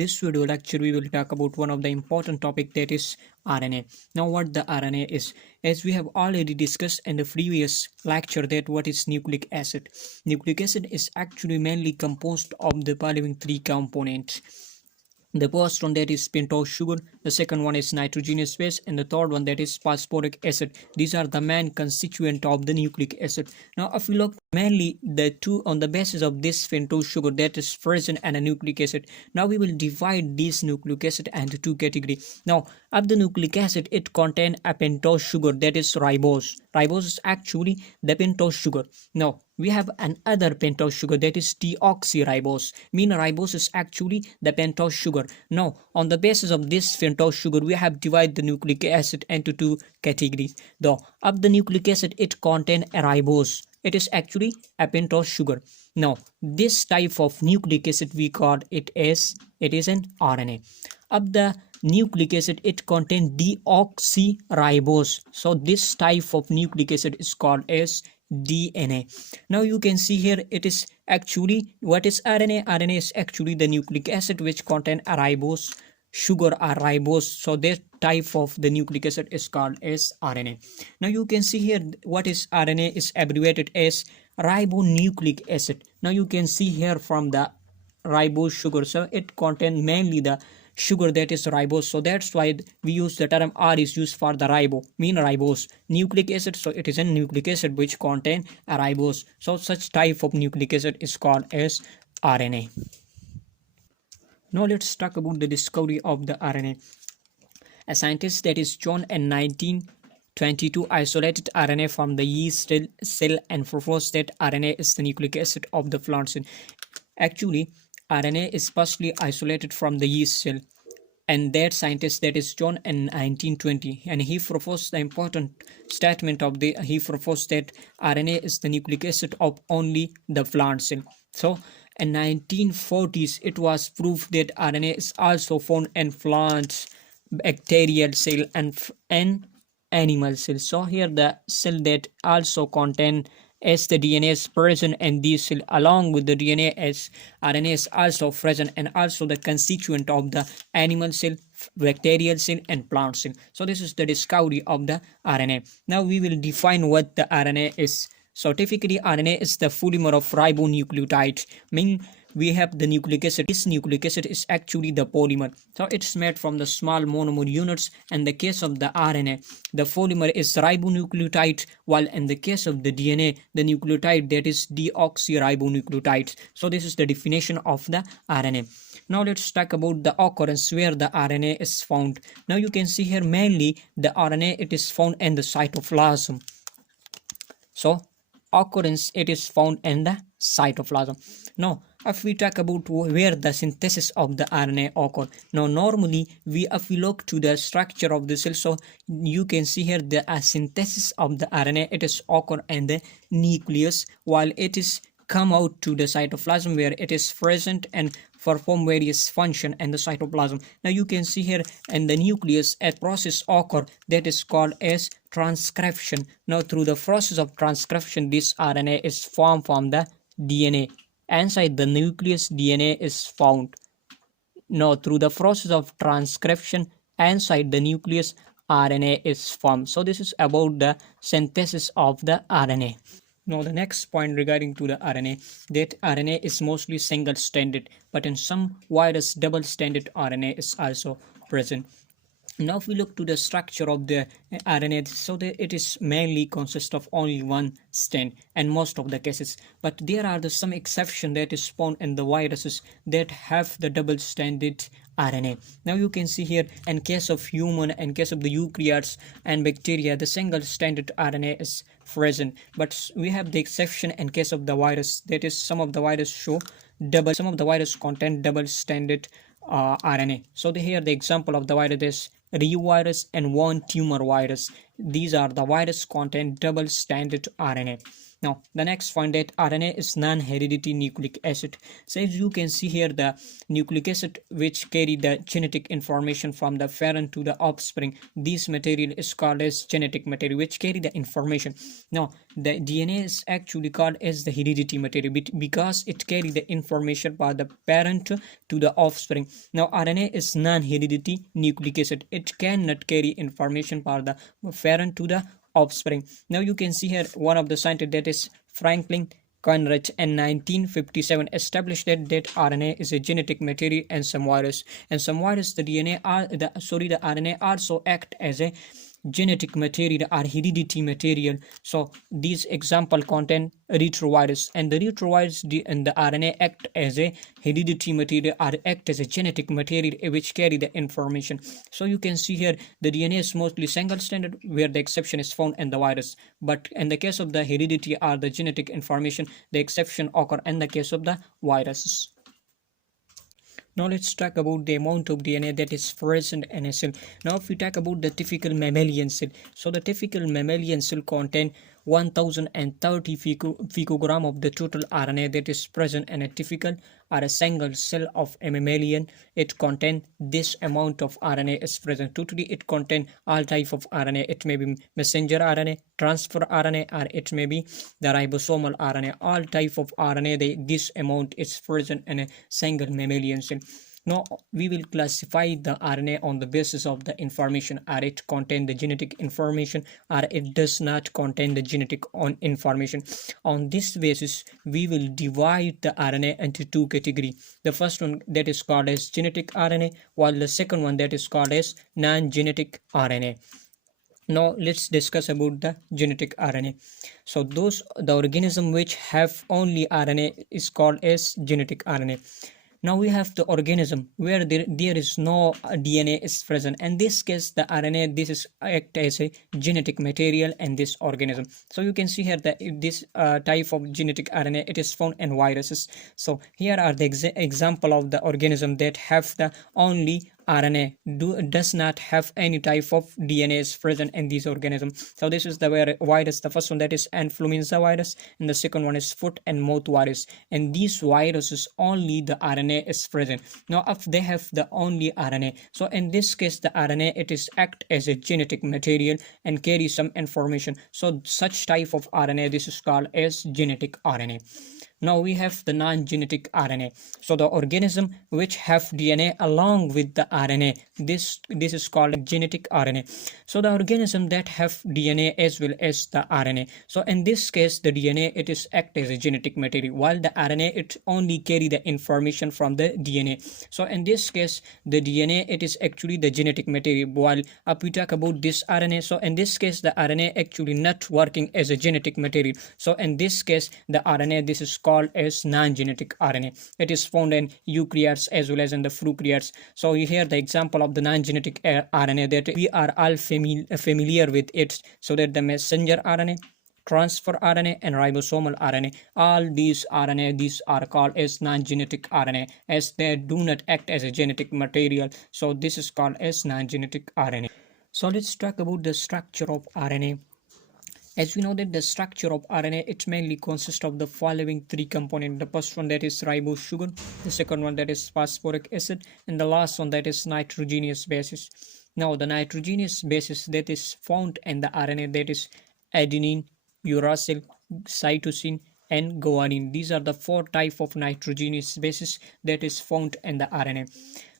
this video lecture we will talk about one of the important topic, that is RNA. Now what the RNA is, as we have already discussed in the previous lecture, that what is nucleic acid. Nucleic acid is actually mainly composed of the following three components. The first one, that is pentose sugar, the second one is nitrogenious base, and the third one, that is phosphoric acid. These are the main constituent of the nucleic acid. Now if we look mainly the two on the basis of this pentose sugar, that is present and a nucleic acid. Now we will divide this nucleic acid into two categories. Now of the nucleic acid, it contains a pentose sugar, that is ribose. Ribose is actually the pentose sugar. Now we have another pentose sugar, that is deoxyribose. Mean ribose is actually the pentose sugar. Now on the basis of this pentose sugar, we have divided the nucleic acid into two categories. Though of the nucleic acid, it contains a ribose. It is actually a pentose sugar. Now this type of nucleic acid, we call it as it is an RNA. Of the nucleic acid, it contains deoxyribose. So this type of nucleic acid is called as DNA. Now you can see here, it is actually, what is RNA? RNA is actually the nucleic acid which contain a ribose sugar or ribose. So that type of the nucleic acid is called as RNA. Now you can see here, what is RNA is abbreviated as ribonucleic acid. Now you can see here from the ribose sugar, so it contains mainly the sugar, that is ribose. So that's why we use the term R is used for the ribo, mean ribose. Nucleic acid, so it is a nucleic acid which contain a ribose. So such type of nucleic acid is called as RNA. Now let's talk about the discovery of the RNA. A scientist, that is John in 1922, isolated RNA from the yeast cell and proposed that RNA is the nucleic acid of the plant cell. Actually RNA is firstly isolated from the yeast cell, and that scientist, that is John in 1920, and he proposed the important statement of he proposed that RNA is the nucleic acid of only the plant cell. So in 1940s, it was proved that RNA is also found in plants, bacterial cell, and animal cells. So here the cell that also contain as the DNA is present in these cells, along with the DNA as RNA is also present, and also the constituent of the animal cell, bacterial cell, and plant cell. So this is the discovery of the RNA. Now we will define what the RNA is. So typically RNA is the polymer of ribonucleotide, meaning we have the nucleic acid. This nucleic acid is actually the polymer. So it's made from the small monomer units. In the case of the RNA, the polymer is ribonucleotide, while in the case of the DNA, the nucleotide, that is deoxyribonucleotide. So this is the definition of the RNA. Now let's talk about the occurrence, where the RNA is found. Now you can see here, mainly the RNA, it is found in the cytoplasm. So occurrence, it is found in the cytoplasm. Now if we talk about where the synthesis of the RNA occur, now normally if we look to the structure of the cell, so you can see here the synthesis of the RNA, it is occur in the nucleus, while it is come out to the cytoplasm, where it is present and perform various function in the cytoplasm. Now you can see here in the nucleus a process occur that is called as transcription. Now through the process of transcription, this RNA is formed from the DNA. Inside the nucleus, DNA is found. Now through the process of transcription, inside the nucleus, RNA is formed. So this is about the synthesis of the RNA. Now the next point regarding to the RNA, that RNA is mostly single-stranded, but in some virus double-stranded RNA is also present. Now if we look to the structure of the RNA, so that it is mainly consists of only one strand in most of the cases, but there are some exception that is found in the viruses that have the double-stranded RNA. Now you can see here, in case of human, in case of the eukaryotes and bacteria, the single-stranded RNA is present, but we have the exception in case of the virus, that is some of the virus show some of the virus contain double-stranded RNA. So here the example of the virus is reovirus and one tumor virus. these are the virus contain double stranded RNA. Now, the next point that RNA is non-hereditary nucleic acid. So as you can see here, the nucleic acid which carry the genetic information from the parent to the offspring, this material is called as genetic material which carry the information. Now, the DNA is actually called as the hereditary material because it carry the information by the parent to the offspring. Now, RNA is non-hereditary nucleic acid. It cannot carry information by the parent to the offspring. Now you can see here one of the scientists, that is Franklin Conrad, in 1957 established that RNA is a genetic material, and some virus the RNA also act as a genetic material or hereditary material. So these example contain retrovirus, and the retrovirus and the RNA act as a hereditary material or act as a genetic material which carry the information. So you can see here the DNA is mostly single stranded, where the exception is found in the virus, but in the case of the heredity or the genetic information, the exception occur in the case of the viruses. Now let's talk about the amount of DNA that is present in a cell. Now if we talk about the typical mammalian cell, so the typical mammalian cell contain 1030 picogram of the total RNA that is present in a typical or a single cell of a mammalian. It contain this amount of RNA is present. Totally it contain all type of RNA. It may be messenger RNA, transfer RNA, or it may be the ribosomal RNA. All type of RNA, this amount is present in a single mammalian cell. Now we will classify the RNA on the basis of the information, or it contain the genetic information or it does not contain the genetic information. On this basis we will divide the RNA into two categories. The first one that is called as genetic RNA, while the second one that is called as non-genetic RNA. Now let's discuss about the genetic RNA. So the organism which have only RNA is called as genetic RNA. Now we have the organism where there is no DNA is present. In this case, the RNA, this is act as a genetic material in this organism. So you can see here that this type of genetic RNA, it is found in viruses. So here are the example of the organism that have the only RNA does not have any type of DNA is present in these organisms. So this is the virus. The first one that is influenza virus, and the second one is foot and mouth virus. And these viruses only the RNA is present. Now if they have the only RNA, so in this case the RNA, it is act as a genetic material and carry some information. So such type of RNA, this is called as genetic RNA. Now we have the non-genetic RNA. So the organism which have DNA along with the RNA, this is called genetic RNA. So the organism that have DNA as well as the RNA. So in this case the DNA, it is act as a genetic material, while the RNA, it only carry the information from the DNA. So in this case the DNA, it is actually the genetic material, while if we talk about this RNA, so in this case the RNA actually not working as a genetic material. So in this case the RNA, this is called as non-genetic RNA. It is found in eukaryotes as well as in the prokaryotes. So you hear the example of the non-genetic RNA that we are all familiar with it. So that the messenger RNA, transfer RNA, and ribosomal RNA, all these RNA, these are called as non-genetic RNA, as they do not act as a genetic material. So this is called as non-genetic RNA. So let's talk about the structure of RNA. As we know that the structure of RNA, it mainly consists of the following three components. The first one that is ribose sugar, the second one that is phosphoric acid, and the last one that is nitrogenious bases. Now the nitrogenious bases that is found in the RNA, that is adenine, uracil, cytosine, and guanine. These are the four type of nitrogenous bases that is found in the RNA.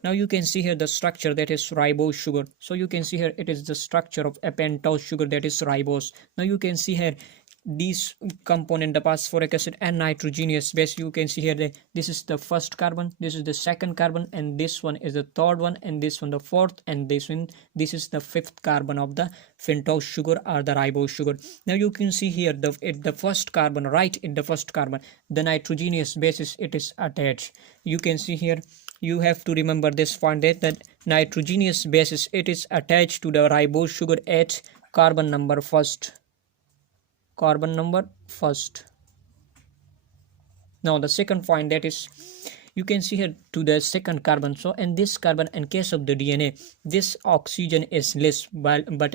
Now you can see here the structure, that is ribose sugar. So you can see here it is the structure of a pentose sugar, that is ribose. Now you can see here these component, the phosphoric acid and nitrogenous base. You can see here that this is the first carbon, this is the second carbon, and this one is the third one, and this one the fourth, and this is the fifth carbon of the pentose sugar or the ribose sugar. Now you can see here the first carbon, right in the first carbon, the nitrogenous basis, it is attached. You can see here, you have to remember this point, that nitrogenous basis, it is attached to the ribose sugar at carbon number first. Now the second point, that is you can see here to the second carbon. So in this carbon, in case of the DNA, this oxygen is less, but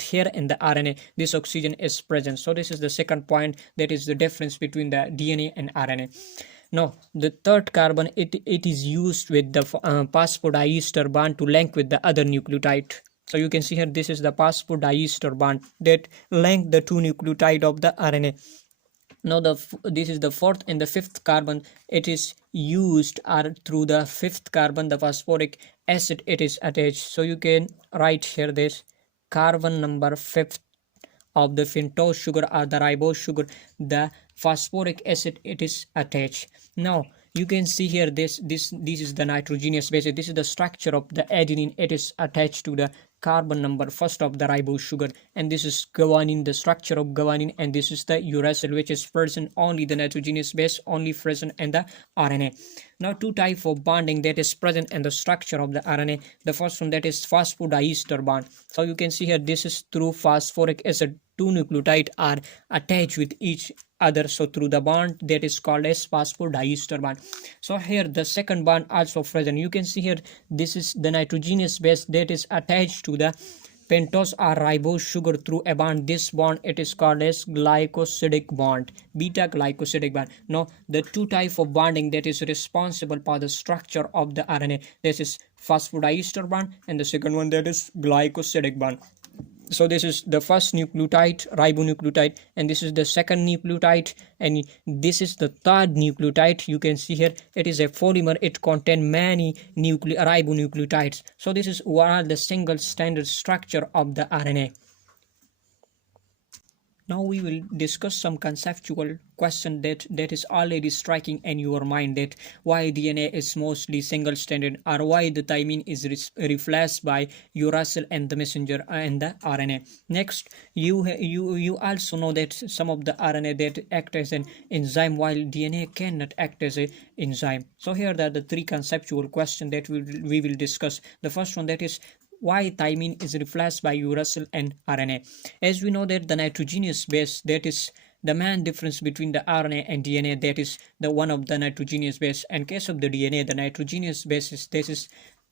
here in the RNA this oxygen is present. So this is the second point, that is the difference between the DNA and RNA. Now the third carbon, it is used with the phosphodiester bond to link with the other nucleotide. So you can see here, this is the phosphodiester bond that link the two nucleotide of the RNA. Now this is the fourth and the fifth carbon, it is used are through the fifth carbon, the phosphoric acid it is attached. So you can write here this carbon number fifth of the pentose sugar or the ribose sugar, the phosphoric acid it is attached. Now you can see here, this is the nitrogenious base. This is the structure of the adenine, it is attached to the carbon number first of the ribose sugar, and this is guanine, the structure of guanine, and this is the uracil, which is present only the nitrogenous base only present in the RNA. Now two type of bonding that is present in the structure of the RNA. The first one, that is phosphodiester bond. So you can see here, this is through phosphoric acid, two nucleotides are attached with each other, so through the bond that is called as phosphodiester bond. So here the second bond also present. You can see here, this is the nitrogenous base that is attached to the pentose or ribose sugar through a bond. This bond it is called as glycosidic bond, beta glycosidic bond. Now the two type of bonding that is responsible for the structure of the RNA, this is phosphodiester bond, and the second one, that is glycosidic bond. So this is the first nucleotide, ribonucleotide, and this is the second nucleotide, and this is the third nucleotide. You can see here, it is a polymer, it contains many ribonucleotides. So this is what are the single standard structure of the RNA. Now we will discuss some conceptual question that is already striking in your mind, that why DNA is mostly single stranded, or why the thymine is replaced by uracil and the messenger and the RNA. Next, you also know that some of the RNA that act as an enzyme while DNA cannot act as an enzyme. So here are the three conceptual questions that we will discuss. The first one, that is why thymine is replaced by uracil and RNA. As we know that the nitrogenous base, that is the main difference between the RNA and DNA, that is the one of the nitrogenous base. In case of the DNA, the nitrogenous base is, this is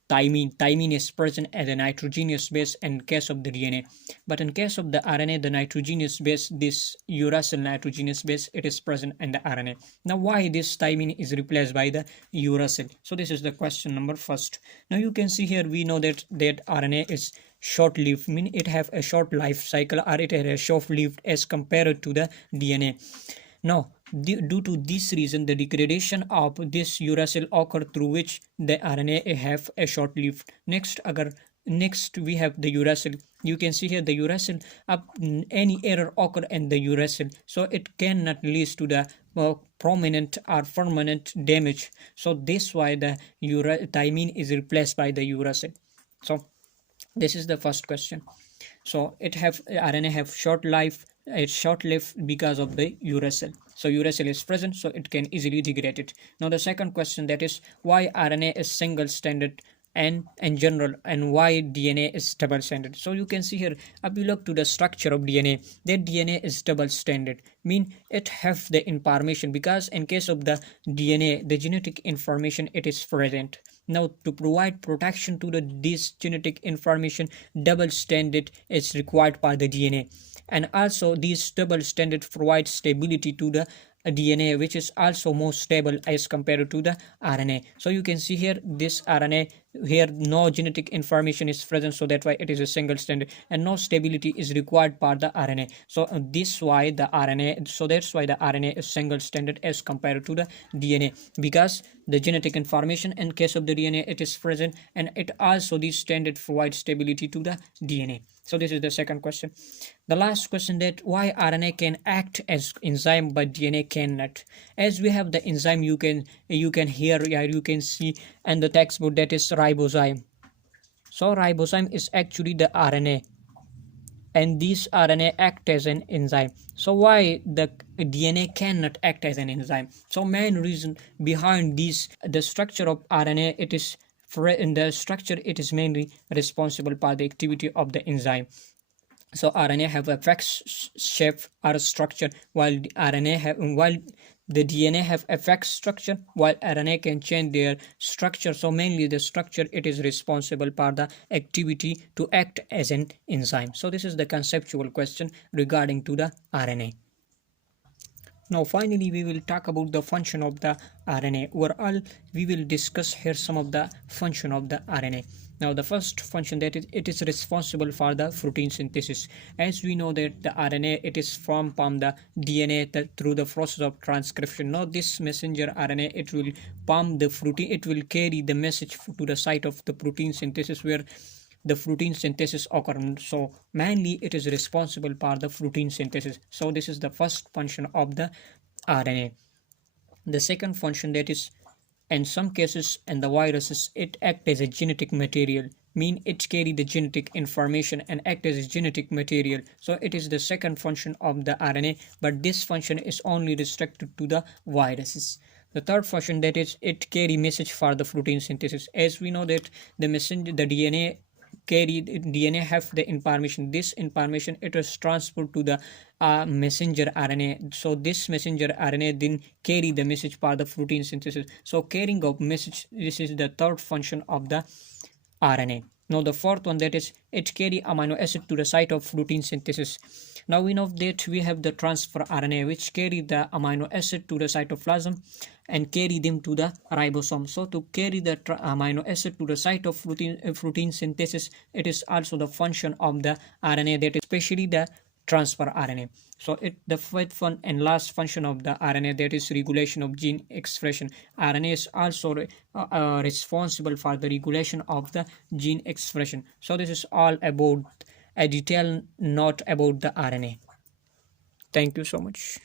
thymine. Thymine is present as a nitrogenous base in case of the DNA, but in case of the RNA, the nitrogenous base, this uracil nitrogenous base, it is present in the RNA. Now why this thymine is replaced by the uracil? So this is the question number first. Now you can see here, we know that RNA is short-lived, mean it have a short life cycle, or it has a short-lived as compared to the DNA. Now due to this reason, the degradation of this uracil occur through which the RNA have a short lived. Next we have the uracil. You can see here the uracil, any error occur in the uracil, so it cannot lead to the prominent or permanent damage. So this why the thymine is replaced by the uracil. So this is the first question. So it have RNA have short life, it's short-lived because of the uracil. So uracil is present, so it can easily degrade it. Now the second question, that is why RNA is single stranded and in general, and why DNA is double stranded. So you can see here, if you look to the structure of DNA, that DNA is double stranded, mean it have the information, because in case of the DNA, the genetic information it is present. Now to provide protection to this genetic information, double stranded is required by the DNA, and also these double stranded provide stability to the DNA, which is also more stable as compared to the RNA. So you can see here, this RNA here no genetic information is present, so that's why it is a single stranded, and no stability is required for the RNA. So this why the RNA, so that's why the RNA is single stranded as compared to the DNA, because the genetic information in case of the DNA it is present, and it also these stranded provide stability to the DNA. So this is the second question. The last question, that why RNA can act as enzyme but DNA cannot. As we have the enzyme, you can hear, you can see in the textbook, that is ribosome. So ribosome is actually the RNA, and these RNA act as an enzyme. So why the DNA cannot act as an enzyme? So main reason behind this, the structure of RNA, it is in the structure it is mainly responsible for the activity of the enzyme. So RNA have a fixed shape or structure, while the DNA have effect structure while RNA can change their structure. So mainly the structure, it is responsible for the activity to act as an enzyme. So this is the conceptual question regarding to the RNA. Now finally we will talk about the function of the RNA. Overall we will discuss here some of the function of the RNA. Now the first function, that is, it is responsible for the protein synthesis. As we know that the RNA, it is formed from the DNA through the process of transcription. Now this messenger RNA, it will pump the protein, it will carry the message to the site of the protein synthesis where the protein synthesis occurs. So mainly it is responsible for the protein synthesis. So this is the first function of the RNA. The second function, that is, in some cases in the viruses, it act as a genetic material, mean it carry the genetic information and act as a genetic material. So it is the second function of the RNA, but this function is only restricted to the viruses. The third function, that is, it carry message for the protein synthesis. As we know that the messenger, the DNA have the information. This information, it is transferred to the messenger RNA. So this messenger RNA then carry the message for the protein synthesis. So carrying of message, this is the third function of the RNA. Now the fourth one, that is, it carry amino acid to the site of protein synthesis. Now we know that we have the transfer RNA which carry the amino acid to the cytoplasm and carry them to the ribosome. So to carry the amino acid to the site of protein synthesis, it is also the function of the RNA, that is especially the transfer RNA. So the fifth one and last function of the RNA, that is regulation of gene expression. RNA is also responsible for the regulation of the gene expression. So this is all about a detailed note about the RNA. Thank you so much.